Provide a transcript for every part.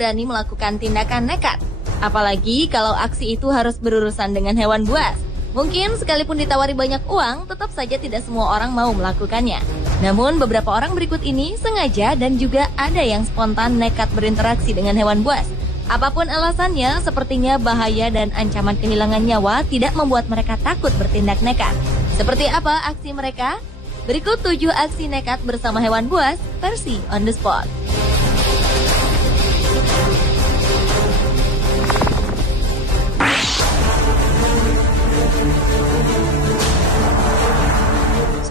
berani melakukan tindakan nekat. Apalagi kalau aksi itu harus berurusan dengan hewan buas. Mungkin sekalipun ditawari banyak uang, tetap saja tidak semua orang mau melakukannya. Namun beberapa orang berikut ini sengaja dan juga ada yang spontan nekat berinteraksi dengan hewan buas. Apapun alasannya, sepertinya bahaya dan ancaman kehilangan nyawa tidak membuat mereka takut bertindak nekat. Seperti apa aksi mereka? Berikut 7 aksi nekat bersama hewan buas versi on the spot.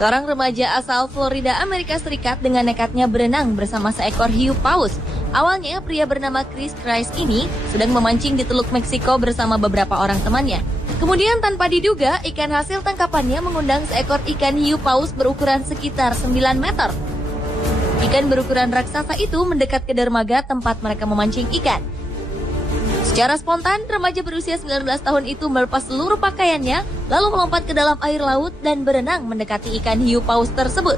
Seorang remaja asal Florida, Amerika Serikat dengan nekatnya berenang bersama seekor hiu paus. Awalnya pria bernama Chris Christ ini sedang memancing di Teluk Meksiko bersama beberapa orang temannya. Kemudian tanpa diduga, ikan hasil tangkapannya mengundang seekor ikan hiu paus berukuran sekitar 9 meter. Ikan berukuran raksasa itu mendekat ke dermaga tempat mereka memancing ikan. Secara spontan, remaja berusia 19 tahun itu melepas seluruh pakaiannya, lalu melompat ke dalam air laut dan berenang mendekati ikan hiu paus tersebut.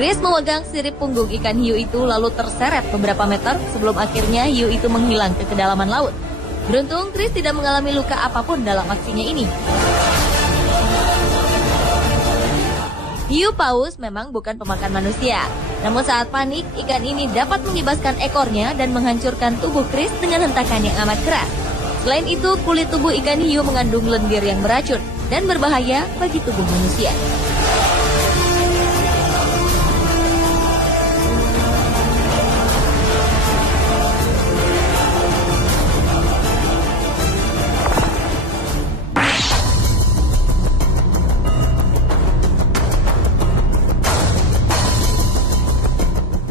Chris memegang sirip punggung ikan hiu itu lalu terseret beberapa meter sebelum akhirnya hiu itu menghilang ke kedalaman laut. Beruntung, Chris tidak mengalami luka apapun dalam aksinya ini. Hiu paus memang bukan pemakan manusia. Namun saat panik, ikan ini dapat mengibaskan ekornya dan menghancurkan tubuh Chris dengan hentakan yang amat keras. Selain itu, kulit tubuh ikan hiu mengandung lendir yang beracun dan berbahaya bagi tubuh manusia.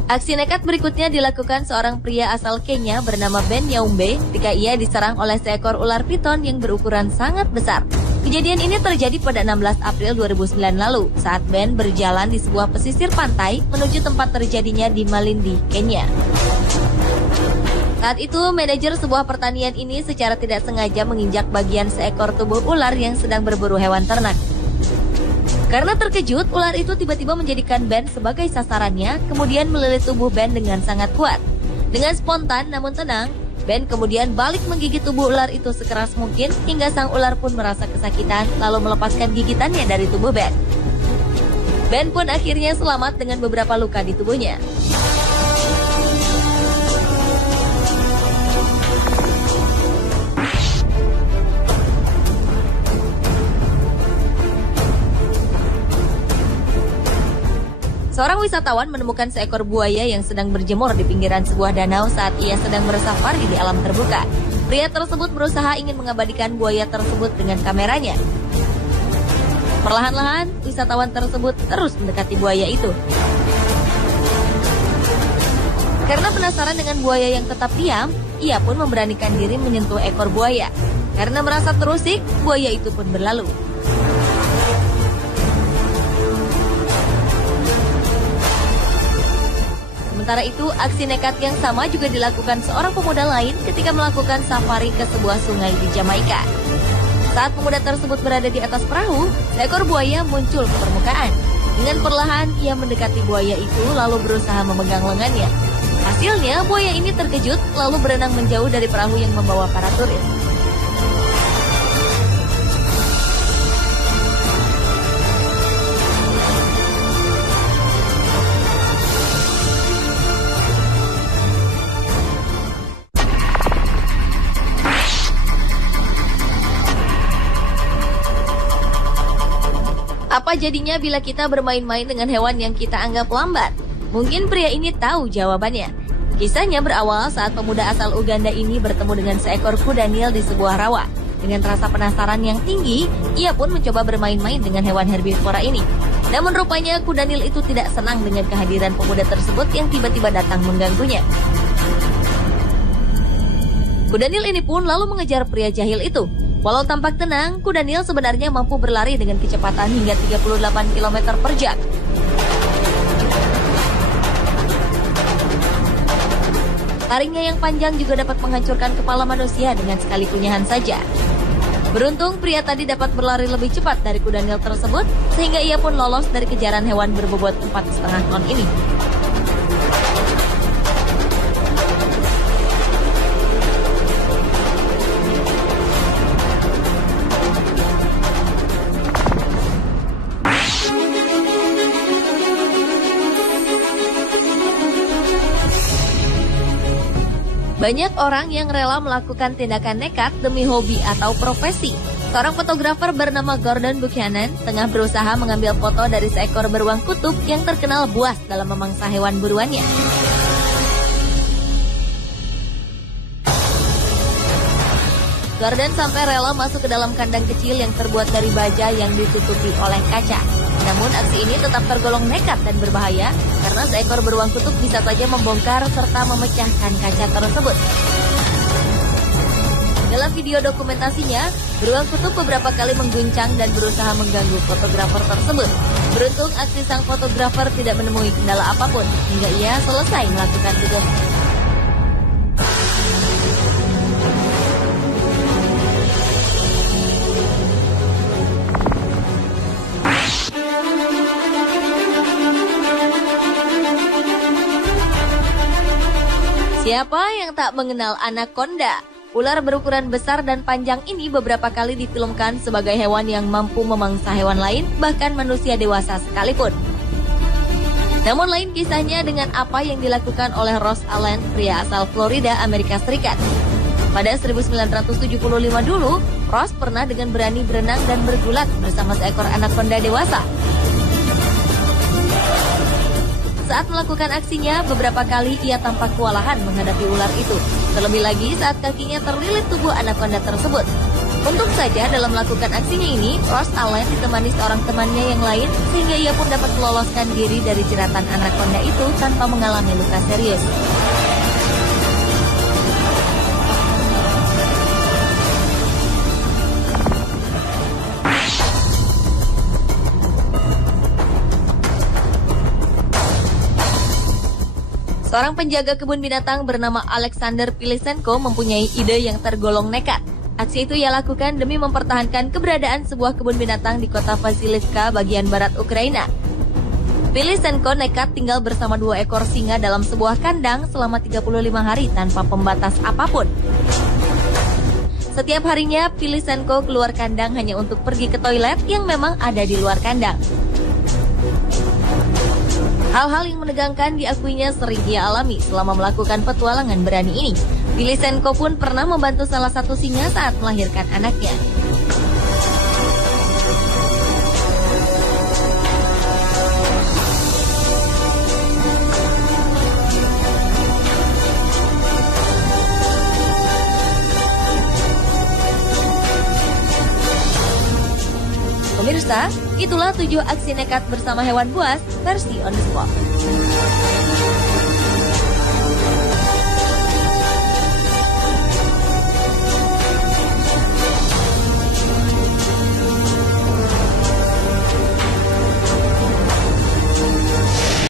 Aksi nekat berikutnya dilakukan seorang pria asal Kenya bernama Ben Nyaumbe ketika ia diserang oleh seekor ular piton yang berukuran sangat besar. Kejadian ini terjadi pada 16 April 2009 lalu saat Ben berjalan di sebuah pesisir pantai menuju tempat terjadinya di Malindi, Kenya. Saat itu, manajer sebuah pertanian ini secara tidak sengaja menginjak bagian seekor tubuh ular yang sedang berburu hewan ternak. Karena terkejut, ular itu tiba-tiba menjadikan Ben sebagai sasarannya, kemudian melilit tubuh Ben dengan sangat kuat. Dengan spontan namun tenang, Ben kemudian balik menggigit tubuh ular itu sekeras mungkin hingga sang ular pun merasa kesakitan lalu melepaskan gigitannya dari tubuh Ben. Ben pun akhirnya selamat dengan beberapa luka di tubuhnya. Seorang wisatawan menemukan seekor buaya yang sedang berjemur di pinggiran sebuah danau saat ia sedang bersafari di alam terbuka. Pria tersebut berusaha ingin mengabadikan buaya tersebut dengan kameranya. Perlahan-lahan, wisatawan tersebut terus mendekati buaya itu. Karena penasaran dengan buaya yang tetap diam, ia pun memberanikan diri menyentuh ekor buaya. Karena merasa terusik, buaya itu pun berlalu. Sementara itu, aksi nekat yang sama juga dilakukan seorang pemuda lain ketika melakukan safari ke sebuah sungai di Jamaika. Saat pemuda tersebut berada di atas perahu, seekor buaya muncul ke permukaan. Dengan perlahan, ia mendekati buaya itu lalu berusaha memegang lengannya. Hasilnya, buaya ini terkejut lalu berenang menjauh dari perahu yang membawa para turis. Apa jadinya bila kita bermain-main dengan hewan yang kita anggap lambat? Mungkin pria ini tahu jawabannya. Kisahnya berawal saat pemuda asal Uganda ini bertemu dengan seekor kuda Nil di sebuah rawa. Dengan rasa penasaran yang tinggi, ia pun mencoba bermain-main dengan hewan herbivora ini. Namun rupanya kuda Nil itu tidak senang dengan kehadiran pemuda tersebut yang tiba-tiba datang mengganggunya. Kuda Nil ini pun lalu mengejar pria jahil itu. Walau tampak tenang, kuda Nil sebenarnya mampu berlari dengan kecepatan hingga 38 km per jam. Taringnya yang panjang juga dapat menghancurkan kepala manusia dengan sekali kunyahan saja. Beruntung pria tadi dapat berlari lebih cepat dari kuda Nil tersebut, sehingga ia pun lolos dari kejaran hewan berbobot 4,5 ton ini. Banyak orang yang rela melakukan tindakan nekat demi hobi atau profesi. Seorang fotografer bernama Gordon Buchanan tengah berusaha mengambil foto dari seekor beruang kutub yang terkenal buas dalam memangsa hewan buruannya. Gordon sampai rela masuk ke dalam kandang kecil yang terbuat dari baja yang ditutupi oleh kaca. Namun aksi ini tetap tergolong nekat dan berbahaya karena seekor beruang kutub bisa saja membongkar serta memecahkan kaca tersebut. Dalam video dokumentasinya, beruang kutub beberapa kali mengguncang dan berusaha mengganggu fotografer tersebut. Beruntung aksi sang fotografer tidak menemui kendala apapun hingga ia selesai melakukan tugasnya. Siapa yang tak mengenal anaconda? Ular berukuran besar dan panjang ini beberapa kali difilmkan sebagai hewan yang mampu memangsa hewan lain, bahkan manusia dewasa sekalipun. Namun lain kisahnya dengan apa yang dilakukan oleh Ross Allen, pria asal Florida, Amerika Serikat. Pada 1975 dulu, Ross pernah dengan berani berenang dan bergulat bersama seekor anaconda dewasa. Saat melakukan aksinya, beberapa kali ia tampak kewalahan menghadapi ular itu. Terlebih lagi saat kakinya terlilit tubuh anaconda tersebut. Untung saja dalam melakukan aksinya ini, Ross Allen ditemani seorang temannya yang lain, sehingga ia pun dapat meloloskan diri dari jeratan anaconda itu tanpa mengalami luka serius. Seorang penjaga kebun binatang bernama Alexander Pilisenko mempunyai ide yang tergolong nekat. Aksi itu ia lakukan demi mempertahankan keberadaan sebuah kebun binatang di kota Vasilivka, bagian barat Ukraina. Pilisenko nekat tinggal bersama 2 ekor singa dalam sebuah kandang selama 35 hari tanpa pembatas apapun. Setiap harinya, Pilisenko keluar kandang hanya untuk pergi ke toilet yang memang ada di luar kandang. Hal-hal yang menegangkan diakuinya sering ia alami selama melakukan petualangan berani ini. Pilisenko pun pernah membantu salah satu singa saat melahirkan anaknya. Pemirsa, itulah 7 aksi nekat bersama hewan buas versi On The Spot.